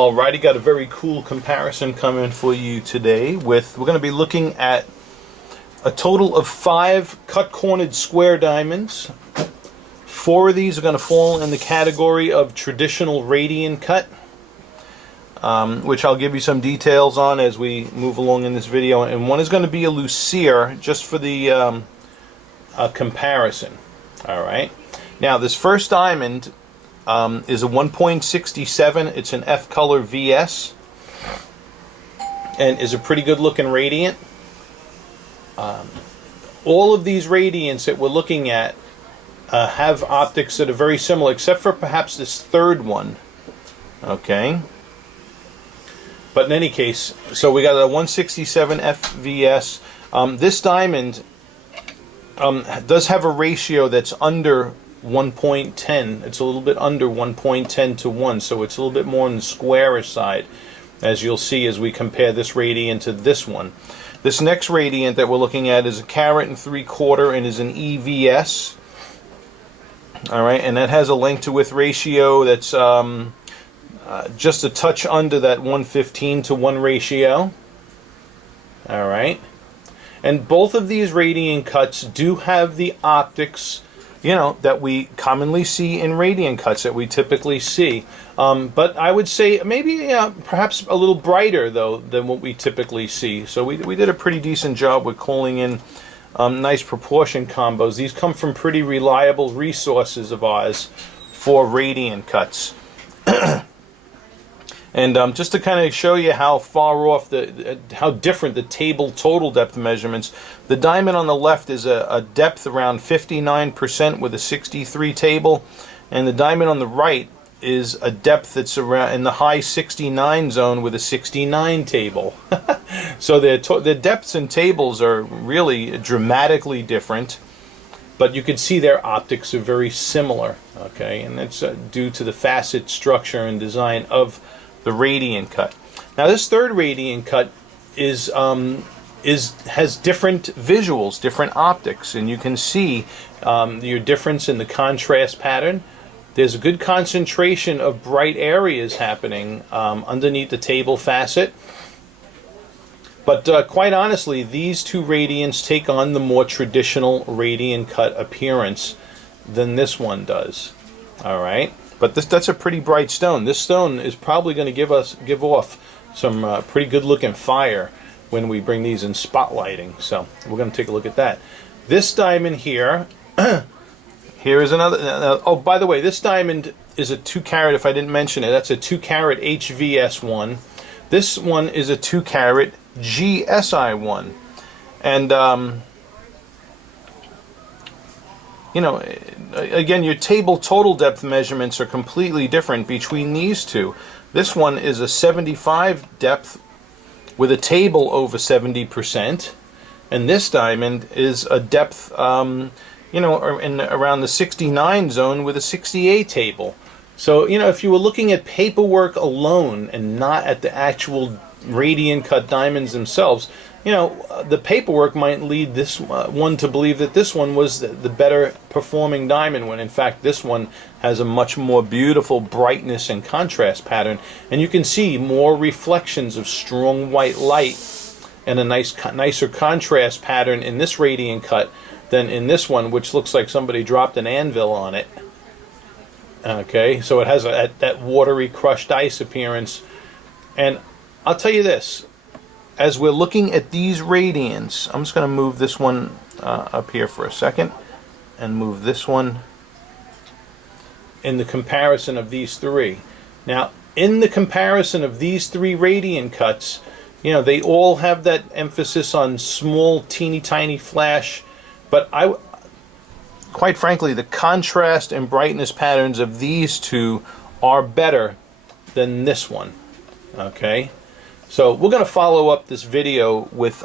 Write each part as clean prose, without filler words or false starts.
Alrighty, got a very cool comparison coming for you today. We're going to be looking at a total of 5 cut-cornered square diamonds. 4 of these are going to fall in the category of traditional radian cut, which I'll give you some details on as we move along in this video. And one is going to be a Lucere, just for the comparison. Alright, now this first diamond is a 1.67. It's an F color VS and is a pretty good looking radiant. All of these radiants that we're looking at have optics that are very similar, except for perhaps this third one. Okay, but in any case, so we got a 167 FVS. This diamond does have a ratio that's under 1.10. It's a little bit under 1.10 to 1, so it's a little bit more on the squarish side, as you'll see as we compare this radiant to this one. This next radiant that we're looking at is a 1.75 carat and is an EVS. Alright, and that has a length to width ratio that's just a touch under that 115 to 1 ratio. Alright, and both of these radiant cuts do have the optics, you know, that we commonly see in radiant cuts, that we typically see. But I would say maybe perhaps a little brighter, though, than what we typically see. So we did a pretty decent job with calling in nice proportion combos. These come from pretty reliable resources of ours for radiant cuts. And just to kind of show you how far off, how different the table total depth measurements, the diamond on the left is a depth around 59% with a 63 table, and the diamond on the right is a depth that's around in the high 69 zone with a 69 table. So the depths and tables are really dramatically different, but you can see their optics are very similar. Okay, and that's due to the facet structure and design of the radiant cut. Now this third radiant cut has different visuals, different optics, and you can see your difference in the contrast pattern. There's a good concentration of bright areas happening underneath the table facet. But quite honestly, these two radiants take on the more traditional radiant cut appearance than this one does. Alright, but that's a pretty bright stone. This stone is probably going to give off some pretty good looking fire when we bring these in spotlighting. So we're going to take a look at that. This diamond here, here is another. Oh, by the way, this diamond is a 2 carat. If I didn't mention it, that's a 2 carat HVS one. This one is a 2 carat GSI one, and you know, again, your table total depth measurements are completely different between these two. This one is a 75 depth with a table over 70%, and this diamond is a depth, you know, in around the 69 zone with a 68 table. So, you know, if you were looking at paperwork alone and not at the actual radiant cut diamonds themselves, you know, the paperwork might lead this one to believe that this one was the better performing diamond, when in fact this one has a much more beautiful brightness and contrast pattern, and you can see more reflections of strong white light and a nicer contrast pattern in this radiant cut than in this one, which looks like somebody dropped an anvil on it. Okay, so it has that watery crushed ice appearance. And I'll tell you this, as we're looking at these radiants, I'm just going to move this one up here for a second and move this one in the comparison of these three. Now, in the comparison of these 3 radiant cuts, you know, they all have that emphasis on small, teeny tiny flash, but quite frankly, the contrast and brightness patterns of these two are better than this one. Okay, so we're going to follow up this video with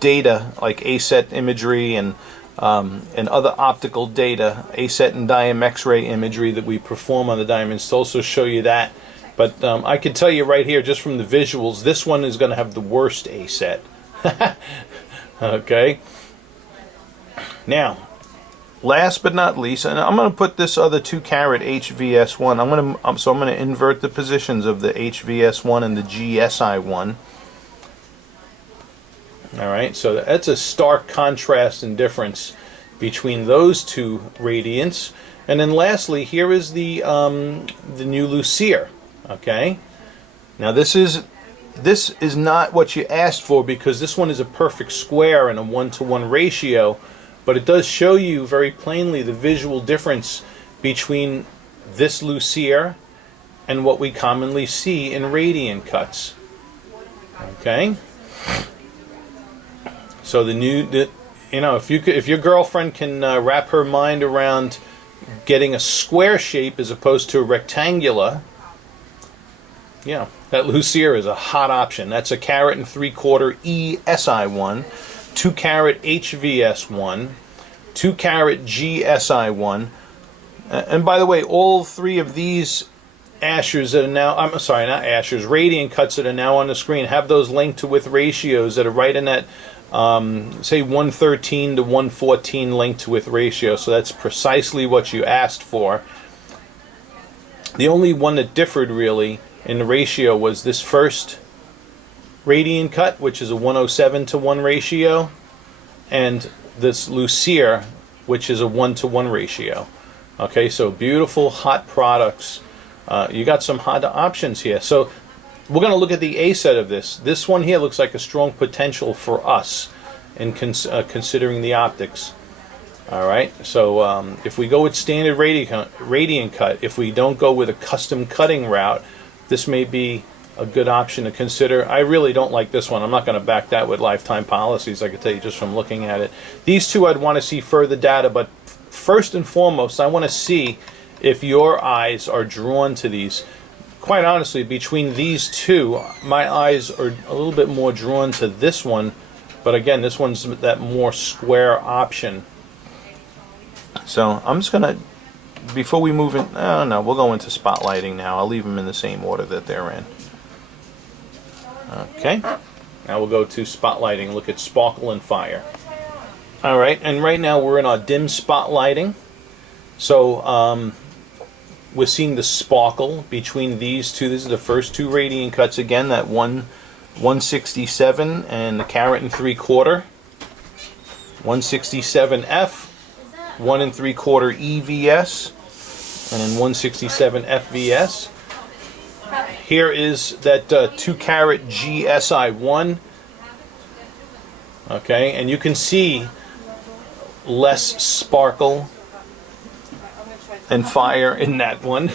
data like ASET imagery and other optical data, ASET and Diam X-ray imagery that we perform on the diamonds, to also show you that. But I can tell you right here, just from the visuals, this one is going to have the worst ASET. Okay, now last but not least, and I'm going to put this other 2-carat HVS1. I'm going to invert the positions of the HVS1 and the GSI1. All right, so that's a stark contrast and difference between those two radiants. And then lastly, here is the new Lucere. Okay, now this is not what you asked for, because this one is a perfect square and a 1-to-1 ratio, but it does show you very plainly the visual difference between this Lucere and what we commonly see in radiant cuts. Okay, so if your girlfriend can wrap her mind around getting a square shape as opposed to a rectangular, yeah, that Lucere is a hot option. That's a 1 3/4 ESI1, 2-carat HVS1, 2-carat GSI1. And by the way, all three of these Ashers that are now, I'm sorry, not Ashers, radiant cuts that are now on the screen have those length to width ratios that are right in that, say, 113 to 114 length to width ratio. So that's precisely what you asked for. The only one that differed really in the ratio was this first radiant cut, which is a 107 to 1 ratio, and this Lucere, which is a 1-to-1 ratio. Okay, so beautiful hot products. You got some hot options here. So we're going to look at the ASET of this. This one here looks like a strong potential for us in considering the optics. All right, so if we go with standard radiant cut, if we don't go with a custom cutting route, this may be a good option to consider. I really don't like this one. I'm not going to back that with lifetime policies, I can tell you just from looking at it. These two I'd want to see further data, but first and foremost, I want to see if your eyes are drawn to these. Quite honestly, between these two, my eyes are a little bit more drawn to this one, but again, this one's that more square option. So I'm just going to, before we move in, no, we'll go into spotlighting now. I'll leave them in the same order that they're in. Okay, now we'll go to spotlighting, look at sparkle and fire. All right, and right now we're in our dim spotlighting. So we're seeing the sparkle between these two. This is the first two radiant cuts again, that 167 and the 1 3/4. 167F, 1 3/4 EVS, and then 167 FVS. Here is that 2-carat GSI1. Okay, and you can see less sparkle and fire in that one.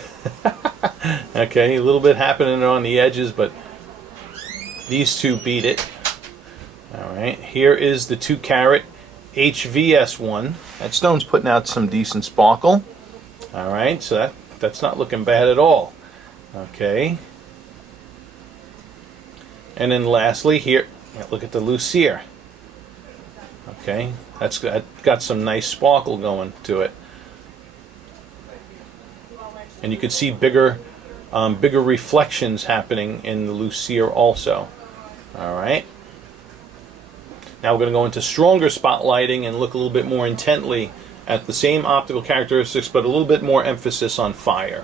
Okay, a little bit happening on the edges, but these two beat it. All right, here is the 2-carat HVS1. That stone's putting out some decent sparkle. All right, so that's not looking bad at all. Okay. And then lastly here, look at the Lucere. Okay, that's got some nice sparkle going to it. And you can see bigger reflections happening in the Lucere also. All right. Now we're going to go into stronger spotlighting and look a little bit more intently at the same optical characteristics, but a little bit more emphasis on fire.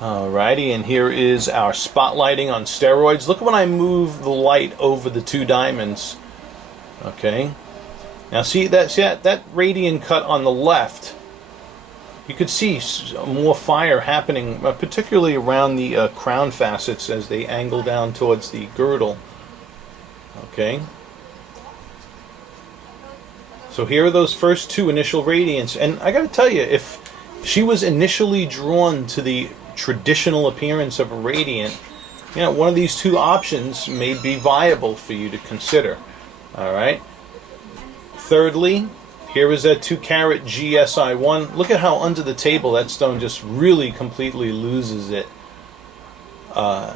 Alrighty, and here is our spotlighting on steroids. Look when I move the light over the two diamonds. Okay. Now see that radiant cut on the left. You could see more fire happening, particularly around the crown facets as they angle down towards the girdle. Okay. So here are those first two initial radiants, and I got to tell you, if she was initially drawn to the traditional appearance of a radiant, you know, one of these two options may be viable for you to consider. All right. Thirdly, here is that 2-carat GSI1. Look at how under the table that stone just really completely loses it. That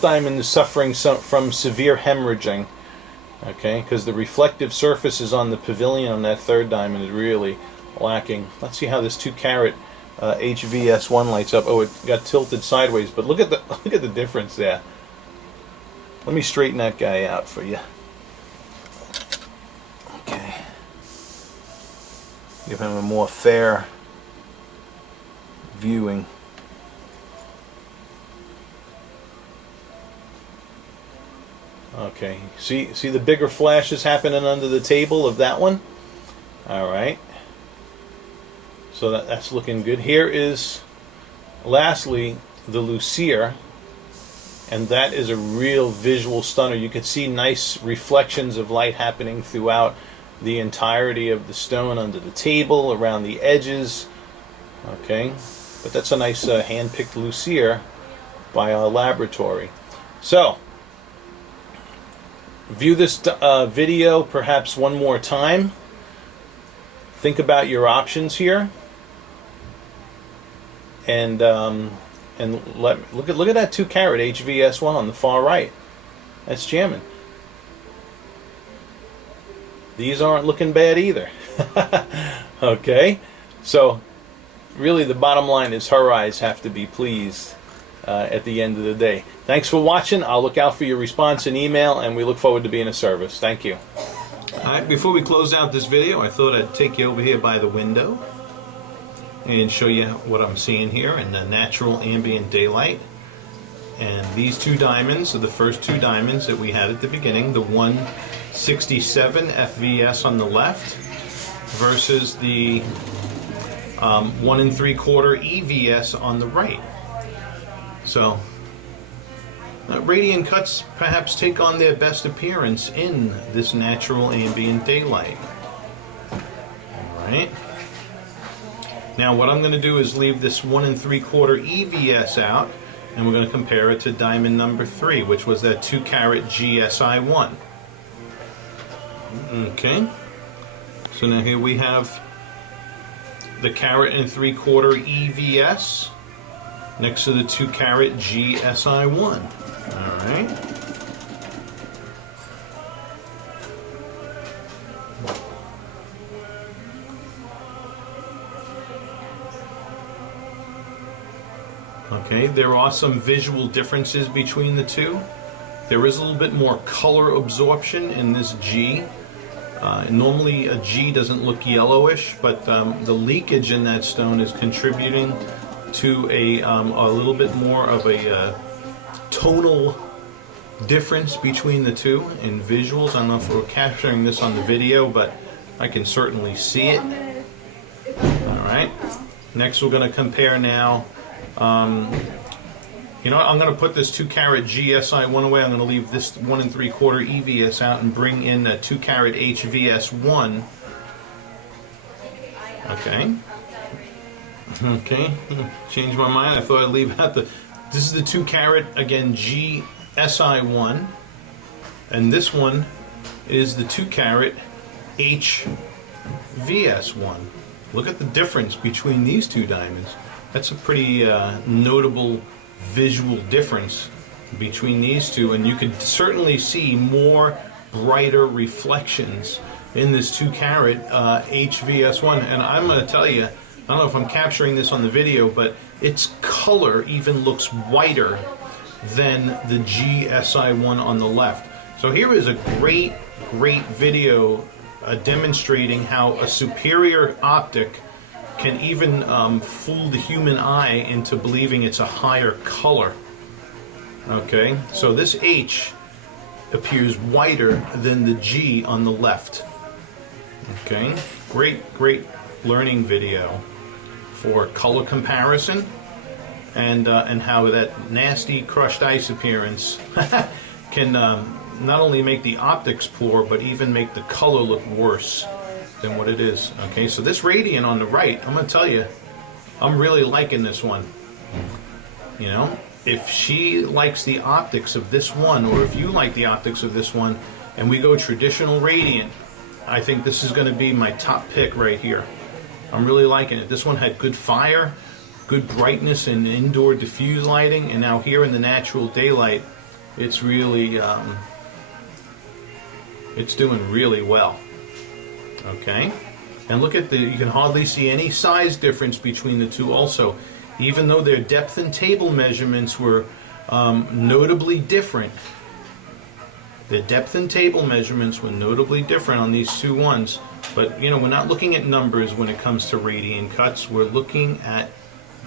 diamond is suffering from severe hemorrhaging. Okay, because the reflective surfaces on the pavilion on that third diamond is really lacking. Let's see how this 2-carat HVS1 lights up. Oh, it got tilted sideways, but look at the difference there. Let me straighten that guy out for you. Okay. give him a more fair viewing. Okay, see the bigger flashes happening under the table of that one? All right. So that's looking good. Here is, lastly, the Lucere, and that is a real visual stunner. You can see nice reflections of light happening throughout the entirety of the stone, under the table, around the edges. Okay, but that's a nice hand-picked Lucere by our laboratory. So, view this video perhaps one more time. Think about your options here, and look at that 2-carat HVS1 on the far right. That's jamming. These aren't looking bad either. Okay, so really the bottom line is her eyes have to be pleased at the end of the day. Thanks for watching. I'll look out for your response and email, and we look forward to being of service. Thank you. All right, before we close out this video, I thought I'd take you over here by the window and show you what I'm seeing here in the natural ambient daylight. And these two diamonds are the first two diamonds that we had at the beginning, the 167 FVS on the left versus the 1 3/4 EVS on the right. So radiant cuts perhaps take on their best appearance in this natural ambient daylight. Alright. Now what I'm going to do is leave this 1 3/4 EVS out, and we're going to compare it to diamond number 3, which was that 2-carat GSI1. Okay. So now here we have the 1 3/4 EVS next to the 2-carat GSI1. Alright. Okay, there are some visual differences between the two. There is a little bit more color absorption in this G. Normally a G doesn't look yellowish, but the leakage in that stone is contributing to a little bit more of a tonal difference between the two in visuals. I don't know if we're capturing this on the video, but I can certainly see it. Alright, next we're going to compare now. You know what, I'm going to put this 2-carat GSI1 away. I'm going to leave this 1 3/4 EVS out and bring in a 2-carat HVS1. Okay. Okay, changed my mind. I thought I'd leave out the... This is the 2-carat, again, GSI1. And this one is the 2-carat HVS1. Look at the difference between these two diamonds. That's a pretty notable visual difference between these two, and you could certainly see more brighter reflections in this 2-carat HVS1. And I'm going to tell you, I don't know if I'm capturing this on the video, but its color even looks whiter than the GSI1 on the left. So here is a great video demonstrating how a superior optic can even fool the human eye into believing it's a higher color. Okay, so this H appears whiter than the G on the left. Okay, great learning video for color comparison, and how that nasty crushed ice appearance can not only make the optics poor, but even make the color look worse than what it is. Okay, so this radiant on the right, I'm going to tell you, I'm really liking this one. You know, if she likes the optics of this one, or if you like the optics of this one, and we go traditional radiant, I think this is going to be my top pick right here. I'm really liking it. This one had good fire, good brightness and indoor diffuse lighting, and now here in the natural daylight, it's really, it's doing really well. Okay, and look at you can hardly see any size difference between the two also. Even though their depth and table measurements were notably different, the depth and table measurements were notably different on these two ones. But, you know, we're not looking at numbers when it comes to radian cuts. We're looking at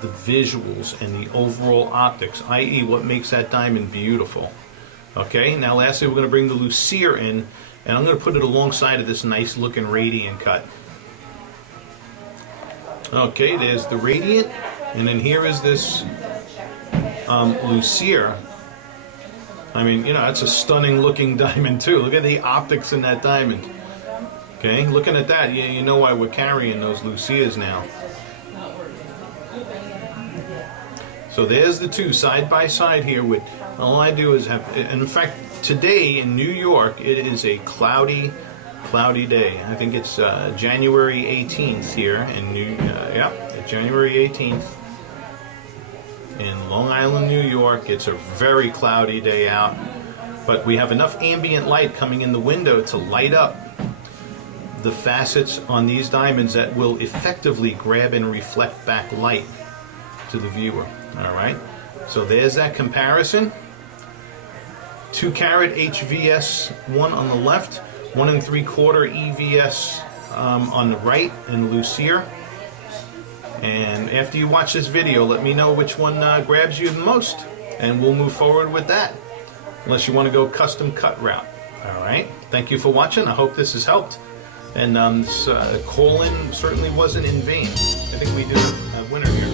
the visuals and the overall optics, i.e. what makes that diamond beautiful. Okay, now lastly we're going to bring the Lucere in, and I'm going to put it alongside of this nice looking radian cut. Okay, there's the radiant, and then here is this Lucere. I mean, you know, that's a stunning looking diamond too. Look at the optics in that diamond. Okay, looking at that, you know why we're carrying those Luceres now. So there's the two side by side here. With all I do is have, and in fact, today in New York it is a cloudy day. I think it's January 18th here in January 18th in Long Island, New York. It's a very cloudy day out, but we have enough ambient light coming in the window to light up the facets on these diamonds that will effectively grab and reflect back light to the viewer. All right, so there's that comparison. 2 carat HVS 1 on the left, 1 3/4 EVS on the right in Lucere. And after you watch this video, let me know which one grabs you the most, and we'll move forward with that. Unless you want to go custom cut route. All right, thank you for watching. I hope this has helped. And this call-in certainly wasn't in vain. I think we did a winner here.